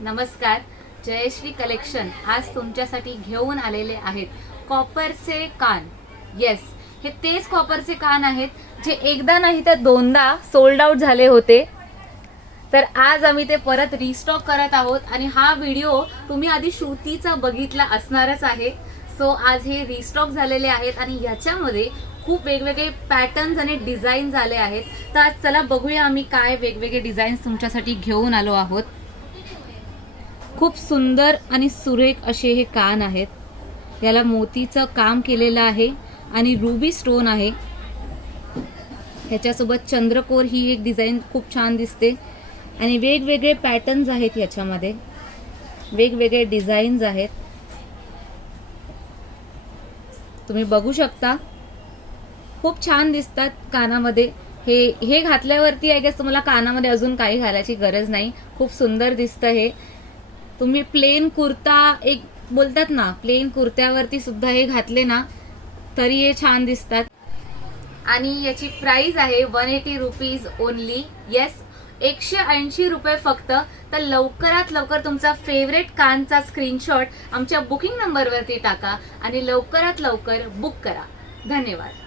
नमस्कार. जयश्री कलेक्शन आज तुमच्यासाठी घेऊन आलेले आहेत कॉपरचे कान. येस, हे तेच कॉपरचे कान आहेत जे एकदा नाही तर दोनदा सोल्ड आउट झाले होते. तर आज आम्ही ते परत रिस्टॉक करत आहोत आणि हा व्हिडिओ तुम्ही आधी श्रुतीचा बघितला असणारच आहे. सो आज हे रिस्टॉक झालेले आहेत आणि याच्यामध्ये खूप वेगवेगळे पॅटर्न्स आणि डिझाईन झाले आहेत. तर आज चला बघूया आम्ही काय वेगवेगळे डिझाईन्स तुमच्यासाठी घेऊन आलो आहोत. खूप सुंदर आणि सुरेख असे हे कान आहेत. याला मोतीचं काम केलेलं आहे आणि रुबी स्टोन आहे. ह्याच्यासोबत चंद्रकोर ही एक डिझाईन खूप छान दिसते आणि वेगवेगळे पॅटर्न्स आहेत. याच्यामध्ये वेगवेगळे डिझाईन्स आहेत, तुम्ही बघू शकता. खूप छान दिसतात कानामध्ये. हे घातल्यावरती आय गेस तुम्हाला कानामध्ये अजून काही घालायची गरज नाही. खूप सुंदर दिसतं हे. तुम्ही प्लेन कुर्ता एक बोलतात ना, प्लेन कुर्त्यावरती सुद्धा हे घातले ना तरी हे छान दिसतात. आणि याची प्राइस आहे 180 रुपीज ओनली. येस, 180 रुपये फक्त. तर लवकरात लवकर तुमचा फेवरेट कानचा स्क्रीनशॉट आमच्या बुकिंग नंबरवरती टाका आणि लवकरात लवकर बुक करा. धन्यवाद.